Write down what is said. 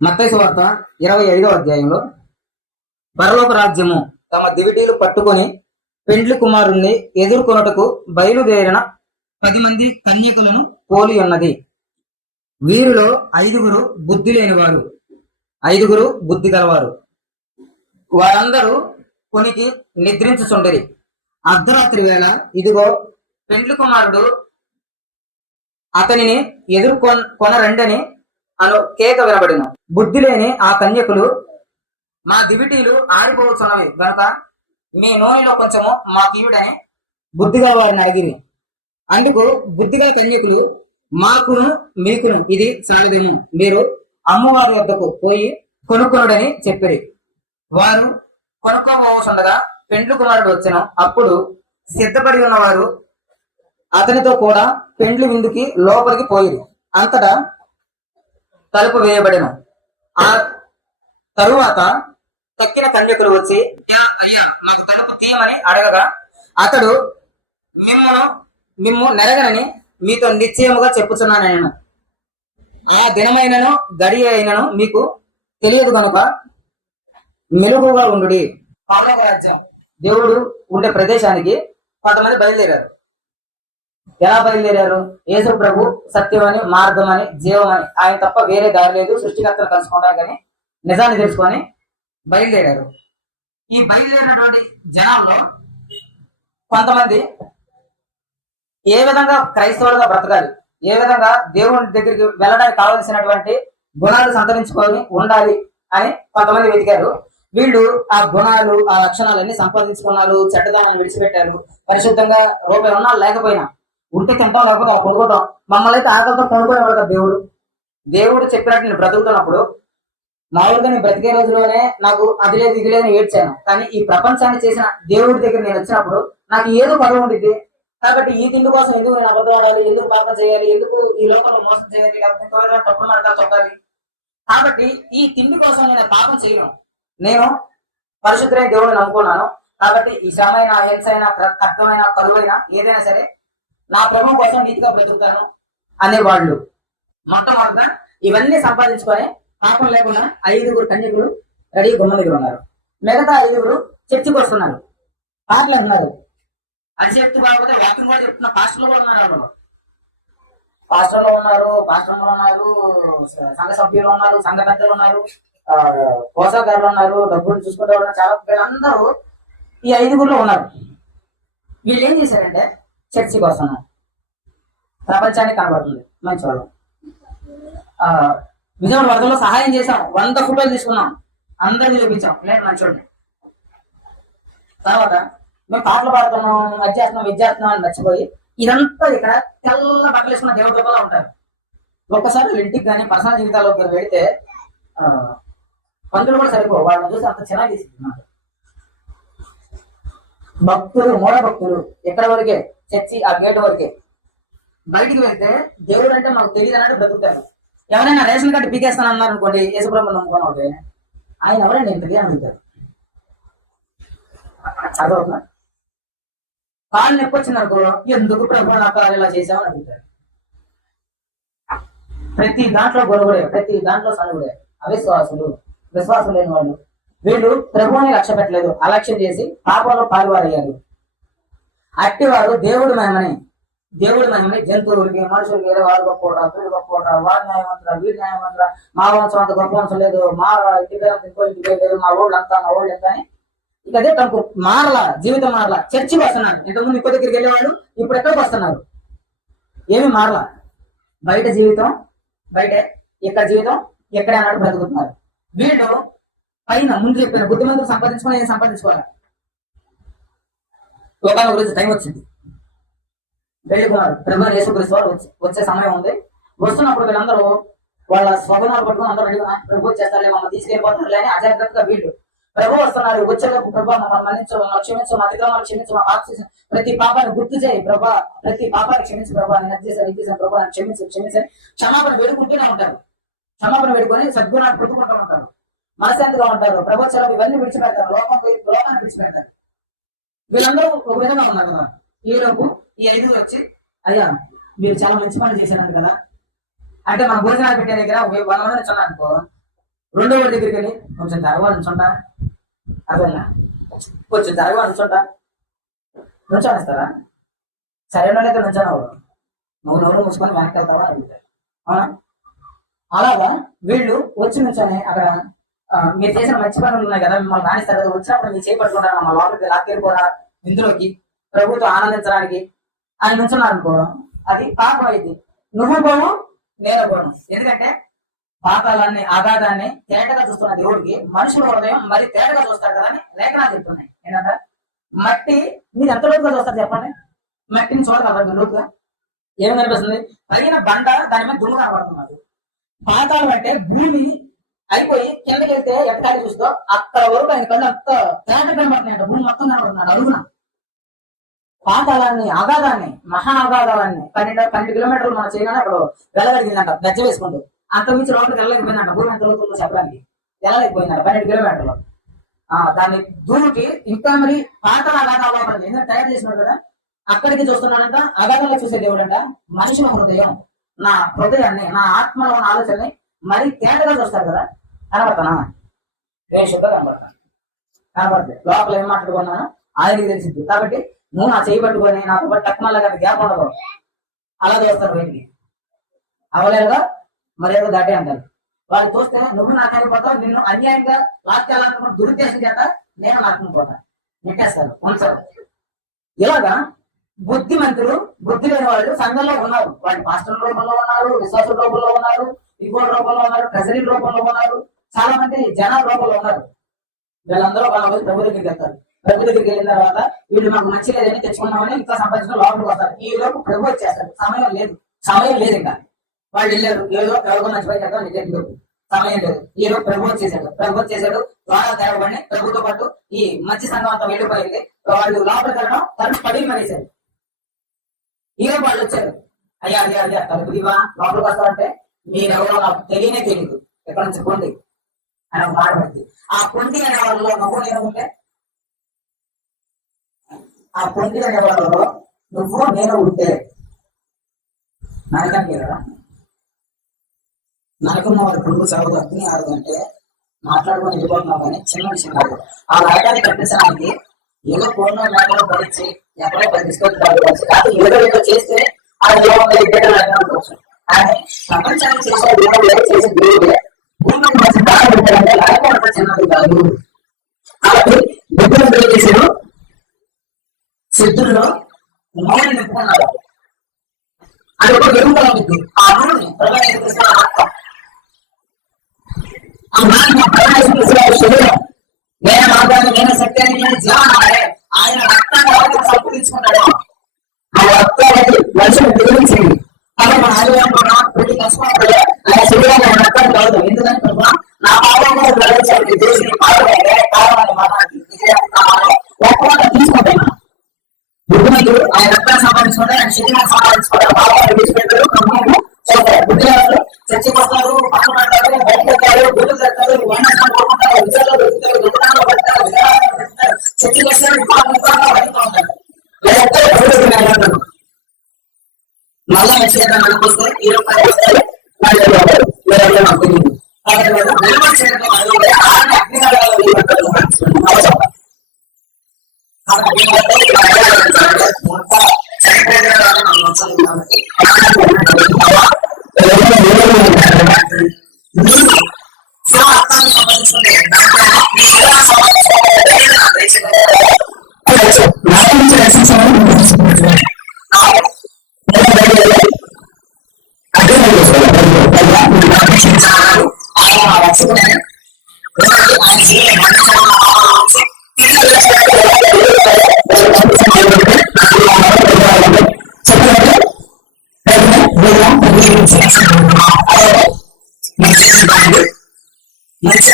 మత్తయి సువార్త 25వ అధ్యాయంలో పరలోక రాజ్యము తమ దివిటీలు పట్టుకొని పెండ్లి కుమారుణ్ణి ఎదుర్కొనుటకు బయలుదేరిన 10 మంది కన్యకులను పోలి ఉన్నది. వీరిలో 5గురు బుద్ధి లేనివారు, 5గురు బుద్ధి గలవారు. వారందరూ కొనికి నిద్రించుచుండిరి. అర్ధరాత్రి వేళ ఇదిగో పెండ్లి కుమారుడు అతనిని ఎదుర్కొనరండని అను కేక వినబడిన. బుద్ధి లేని ఆ కన్యకులు, మా దివిటీలు ఆడిపోవచ్చున్నవి గనుక మీ నూనెలో కొంచెము మాకీయుడని బుద్ధిగా వారిని అడిగిరి. అందుకు బుద్ధిగా కన్యకులు, మాకును మీకును ఇది చాలదేమో, మీరు అమ్మవారి వద్దకు పోయి కొనుక్కొనుడని చెప్పిరి. వారు కొనుక్కోబోచుండగా పెండ్లి కుమారుడు వచ్చెను. అప్పుడు సిద్ధపడి ఉన్నవారు అతనితో కూడా పెండ్లి విందుకి లోపలికి పోయిరి. అంతటా తలుపు వేయబడెను. ఆ తరువాత తక్కిన కన్యకులు వచ్చి, అయ్యా మాకు తలుపు తీయమని అడగగా, అతడు మిమ్ము నెరగనని మీతో నిశ్చయముగా చెప్పుచున్నాను. ఆ దినమైనను గడి అయినను మీకు తెలియదు కనుక మెలుగుగా ఉండుడి. పరలోక రాజ్యం దేవుడు ఉండే ప్రదేశానికి కొంతమంది బయలుదేరారు. ఎలా బయలుదేరారు? యేసు ప్రభు సత్యమని, మార్గమని, జీవమని, ఆయన తప్ప వేరే దారి లేదు, సృష్టికర్తను కలుసుకుంటారు కానీ నిజాన్ని తెలుసుకొని బయలుదేరారు. ఈ బయలుదేరినటువంటి జనాల్లో కొంతమంది ఏ విధంగా క్రైస్తవులుగా బ్రతకాలి, ఏ విధంగా దేవుని దగ్గరికి వెళ్ళడానికి కావలసినటువంటి గుణాలు సంతరించుకొని ఉండాలి అని కొంతమంది వెతికారు. వీళ్ళు ఆ గుణాలు, ఆ లక్షణాలన్నీ సంపాదించుకున్నారు. చెడ్డదాన్ని విడిచిపెట్టారు. పరిశుద్ధంగా రూపాయలు ఉన్నా లేకపోయినా, ఉంటే తింటాం, లేకపోతే అలా కొనుక్కోతాం. మమ్మల్ని అయితే ఆకలితో కొనుక్కోలేవాడు కదా దేవుడు చెప్పినట్టు నేను బ్రతుకుతున్నప్పుడు, మామూలుగా నేను బ్రతికే రోజులోనే నాకు అది లేదు ఇది లేదు ఏడ్చాను. కానీ ఈ ప్రపంచాన్ని చేసిన దేవుడి దగ్గర నేను వచ్చినప్పుడు నాకు ఏదో పదవి ఉండిద్ది. కాబట్టి ఈ తిండి కోసం ఎందుకు నేను అబద్ధం ఆడాలి, ఎందుకు పాపం చేయాలి, ఎందుకు ఈ లోకంలో మోసం చేయాలి, లేకపోతే తప్పుడు మార్గాలు తొక్కాలి. కాబట్టి ఈ తిండి కోసం నేను పాపం చేయను. నేను పరిశుద్ధమైన దేవుడిని నమ్ముకున్నాను. కాబట్టి ఈ శ్రమైన, హింస అయినా, కష్టమైన, కరువైనా ఏదైనా సరే నా ప్రభు కోసం నీతిగా బ్రతుకుతాను అనేవాళ్ళు మొట్టమొదట ఇవన్నీ సంపాదించుకొని పాపం లేకుండా 5గురు కన్యకులు రెడీ గుమ్మ దగ్గర ఉన్నారు. మిగతా 5గురు చర్చికి వస్తున్నారు. పాటలు అంటున్నారు. అది చెప్తూ కాకపోతే వాకింగ్ కూడా చెప్తున్న పాస్టర్లు కూడా ఉన్నారు. పాస్టర్లు ఉన్నారు, సంఘ సభ్యులు ఉన్నారు, సంఘ పెద్దలు ఉన్నారు, పోషకారులు ఉన్నారు, డబ్బులు చూసుకుంటే ఉన్నారు. చాలా వీళ్ళందరూ ఈ 5గురులో ఉన్నారు. వీళ్ళు ఏం చేశారంటే చర్చికి వస్తున్నాం, ప్రపంచానికి కనబడుతుంది మంచి వాళ్ళు. విజయవాడ వరదలో సహాయం చేశాం, 100 ఫోటోలు తీసుకున్నాం, అందరికీ చూపించాం, లేదు మంచోడిని. తర్వాత మేము పాటలు పాడుతున్నాం, విద్యార్థనం అని మర్చిపోయి ఇదంతా ఇక్కడ తెల్ల బట్టలు వేసుకున్న దేవతలో ఉంటారు. ఒక్కసారి ఇంటికి కానీ పర్సనల్ జీవితాల్లోకి వెళితే పంతులు కూడా సరిపో, వాళ్ళని చూసి అంత చిన్న తీసుకుంటున్నారు. భక్తులు, మూఢ భక్తులు ఎక్కడ వరకే, చర్చి ఆ గేట్ వరకే. బయటికి వెళ్తే దేవుడు అంటే మాకు తెలియదు అన్నట్టు బ్రతుకుతారు. ఎవరైనా రేషన్ కార్డు పీకేస్తానన్నారు అనుకోండి, యేసుప్రభుని నమ్ముకొని ఉంటే ఆయన ఎవరైనా నేను తెలియని అడుగుతారు. అదవుతుందా? కాళ్ళు నొప్పి వచ్చింది అనుకో, ఎందుకు ప్రభు నాకు ఇలా చేసామని అడుగుతారు. ప్రతి దాంట్లో గొడవడే, ప్రతి దాంట్లో సనుగుడే. అవిశ్వాసులు, విశ్వాసం లేని వాళ్ళు, వీళ్ళు ప్రభువుని లక్ష్య పెట్టలేదు, అలక్ష్యం చేసి పాపంలో పాల్వారయ్యారు. అట్టివారు దేవుడి మహిమని జంతువులకి, మనుషులకి ఏదో వాడు గొప్ప వీడు గొప్ప, వాడు న్యాయవంతురా, వీడు న్యాయవంతురా, మా వంశం అంత గొప్ప వంశం లేదు, మా ఇంటి పేరు ఇంకో ఇంటి పేరు లేదు, మా ఊళ్ళు అంతా, మా ఊళ్ళు ఎంత అని ఇక అదే తనకు మారలా, జీవితం మారలా. చర్చికి వస్తున్నారు. ఇంతకుముందు ఇంకో దగ్గరికి వెళ్ళేవాళ్ళు ఇప్పుడు ఎక్కడికి వస్తున్నారు? ఏమి మారలా. బయట జీవితం బయటే, ఇక్కడ జీవితం ఎక్కడే అన్నట్టు బ్రతుకుతున్నారు. వీళ్ళు పైన ముందు చెప్పిన బుద్ధిమంతులు సంపాదించుకొని ఏం సంపాదించుకోవాలి. ఒకళ్ళ గురించి టైం వచ్చింది, వెళ్ళుకున్నారు. ప్రభు యేసుక్రీస్తు వారు వచ్చే సమయం ఉంది. వస్తున్నప్పుడు వీళ్ళందరూ వాళ్ళ స్వగుణాలు పట్టుకుని అందరూ రెడీగా ప్రభు చేస్తారులే, మమ్మల్ని తీసుకెళ్ళిపోతారులే అని అజాగ్రత్తగా వీళ్ళు ప్రభు వస్తున్నారు. వచ్చేటప్పుడు ప్రభా మమ్మల్ని మన్నించు, మమ్మల్ని క్షమించు, మా అతిక్రమాలు క్షమించు, మా పాప చేసిన ప్రతి పాపాన్ని గుర్తు చేయి ప్రభా, ప్రతి పాపాన్ని క్షమించు ప్రభా, నేను చేశాను ప్రభా క్షమించని క్షమాపణ వేడుకుంటూనే ఉంటారు. క్షమాపణ వేడుకొని సద్గుణాన్ని పుట్టుకుంటూ ఉంటారు, మనశాంతిగా ఉంటారు. ప్రభుత్వం ఇవన్నీ విడిచిపెడతారు, లోకాన్ని విడిచిపెడతారు. వీళ్ళందరూ ఒక విధంగా ఉన్నారు కదా. ఈలోపు ఈ 5 వచ్చి, అయ్యా మీరు చాలా మంచి పనులు చేశారంట కదా, అంటే మన భోజనాలు పెట్టే దగ్గర 100 మంది వచ్చాను అనుకో, రెండో వాడి దగ్గరికి వెళ్ళి కొంచెం జరగవాలి నుంచుంటా, అదేనా కొంచెం జరగవాలి నుంచుంటా, నుంచోనిస్తారా? సరైన వాళ్ళైతే నుంచోనవాడు, నువ్వు నోరు మూసుకొని వెనక్కి వెళ్తావా అని అడుగుతారు. అవునా? అలాగా వీళ్ళు వచ్చి నుంచొని అక్కడ మీరు చేసిన మంచి పనులు ఉన్నాయి కదా, మిమ్మల్ని రాణిస్తారు కదా, వచ్చినప్పుడు మీరు చేపట్టుకుంటారా, మా లోపలికి లాక్కెళ్ళిపోరా ఇందులోకి ప్రభుత్వం ఆనందించడానికి అని నుంచున్నారు అనుకో, అది పాపం అయింది. నువ్వు పోను నేను పోను. ఎందుకంటే పాపాలన్నీ అగాధాన్ని తేటగా చూస్తున్న దేవుడికి మనుషుల హృదయం మరి తేటగా చూస్తాడు కదా అని లేఖనాలు చెప్తున్నాయి. ఏంటంటే మట్టి మీరు ఎంత లోతుగా చూస్తారు చెప్పండి? మట్టిని చూడగలరు లోతుగా? ఏమి కనిపిస్తుంది? పైన బండ, దాని మీద దుమ్ము కనబడుతున్నారు. పాతాళం అంటే భూమి అయిపోయి కిందకి వెళ్తే ఎక్కడికి చూస్తో అక్కడ వరకు ఆయన కళ్ళు అంత తేట కనబడుతున్నాయంట. భూమి మొత్తం కనబడుతున్నాడు అడుగున. పాతాళాన్ని అగాధాన్ని మహా అగాధాన్ని 12 కిలోమీటర్లు మనం చేయగానే అక్కడ వెళ్ళగలిగిందంట గజ్జ వేసుకుంటూ. అంత మించి లోపలికి వెళ్ళలేకపోయిందంట. భూమి ఎంత లోతుందో చెప్పడానికి వెళ్ళలేకపోయిందంట 12 కిలోమీటర్లు. దాన్ని దూరికి ఇంకా మరి పాతాళ అగాధాలు అవ్వబడింది. ఎందుకంటే తయారు చేసినాడు కదా, అక్కడికి చూస్తున్నాడంట. అగాధంగా చూసే దేవుడు అంట మనుషుల హృదయం, నా హృదయాన్ని, నా ఆత్మలో ఉన్న ఆలోచనని మరి తేటగా చూస్తారు కదా. కనబడతానా? వేషంగా కనబడుతుంది. లోపల ఏం మాట్లాడుకున్నాను ఆయనకి తెలిసింది. కాబట్టి నువ్వు నా చేయి పట్టుకొని నాతో పాటు టక్మల్లా కదా గ్యాప్ ఉండదు, అలా చూస్తారు బయటికి. అవలేదుగా మరేదో గడ్డి అంటారు. వాళ్ళు చూస్తే నువ్వు నాకు అయిపోతావు, నిన్ను అన్యాయంగా లాక్కెళ్ళాలనుకున్న దురుద్దేశం చేత నేను నాకుపోతా, నెట్టేస్తారు, ఉంచారు. ఇలాగా బుద్ధిమంతులు, బుద్ధి లేని వాళ్ళు సంఘంలో ఉన్నారు. వాళ్ళు పాస్టర్ల రూపంలో ఉన్నారు, విశ్వాసుల రూపంలో ఉన్నారు, ఇంకోటి రూపంలో ఉన్నారు, ప్రజల రూపంలో ఉన్నారు, చాలా మంది జనాల రూపంలో ఉన్నారు. వీళ్ళందరూ వాళ్ళ ప్రభు దగ్గరికి వెళ్తారు. ప్రభు దగ్గరికి వెళ్ళిన తర్వాత వీళ్ళు మాకు మంచి లేదని తెచ్చుకున్నామని ఇంకా సంపాదించిన లోపలికి వస్తారు. ఈ లోపు ప్రభు వచ్చేస్తారు. సమయం లేదు ఇంకా. వాళ్ళు వెళ్ళారు, ఏదో ఎవరికో మంచిపోయి కదా నిజంగా సమయం లేదు. ఈ రోజు ప్రభు వచ్చేసాడు. ద్వారా తెరవబడి ప్రభుతో పాటు ఈ మంచి సంఘం అంతా వెళ్ళిపోయింది. వాళ్ళు లోపలికి వెళ్ళడం తరచు పడి మరేశారు. ఈ రోజు వాళ్ళు వచ్చారు, అయ్యా తలుపు దివా లోపలికి వస్తారంటే మీరెవరో నాకు తెలియదు, ఎక్కడ నుంచి కొండి అని ఒక మాట పడింది. ఆ కొండి అనే వాళ్ళలో నువ్వు నేను ఉంటే, ఆ కొండి అనే వాళ్ళలో నువ్వు నేను ఉంటే నరకానికి కదా. నరకం వారి కొడుకు చదువు అగ్ని ఆడదంటే మాట్లాడుకొని వెళ్ళిపోతున్నావు కానీ చిన్న విషయం కాదు. ఆ రాయడాన్ని కట్టించడానికి ఏదో పూర్ణ మేకలో భరించి ఎక్కడో తీసుకొచ్చుకోవాలి కాదు. ఏదో చేస్తే ఆ జీవంలో ఇద్దరు కానీ ప్రపంచాన్ని చేసే దేవుడు చేసే దేవుడే భూమికి మంచి దారి పెట్టాలంటే నరకం చిన్నది కాదు. కాబట్టి బుద్ధులు చేశారు, సిద్ధుల్లో నూనె నింపుకున్నారు. అది ఒక ఎరువుగా ఉంటుంది. ఆ నూనె ప్రవేశిస్తున్న శరీరం, నేను మార్గాన్ని, నేను సత్యాన్ని, నేను జీవనాడే ఆయన రక్తాన్ని సంపూరించుకున్నాడు. ఆ రక్తాన్ని మనుషులు తెలియించింది. కాబట్టి మన ఆదివారం ప్రతి కష్టపడ ఆయన శరీరాన్ని ఆయన రక్తాన్ని కాదు. ఎందుకంటే నా పాపంగా గ్రహించాలి దేశం పాలనే కావాలని మాట్లాడి తీసుకుంటాను. బుద్ధిమంతుడు ఆయన రక్తాన్ని సంపాదించుకుంటే ఆయన శరీరాన్ని సంపాదించుకుంటారు. పాపాన్ని విడిచిపెట్టారు, క్రమంలో చేస్తారు. బుద్ధిమంతులు చచ్చిపోతారు, పక్కన పడతారు, బయటపెట్టారు, గుడ్లు పెడతారు, వైనాశాలు పోకుంటారు, విజయాలు పెడతారు, దుకాణాలు పెడతారు, విధానాలు పెడతారు, చర్చలు చేస్తారు, పాపంగా బయటకు ఉంటారు. మళ్ళా నచ్చేదా మనకొస్తే ఈ రూపాయలు వస్తాయి మాకు తెలియదు. మంచి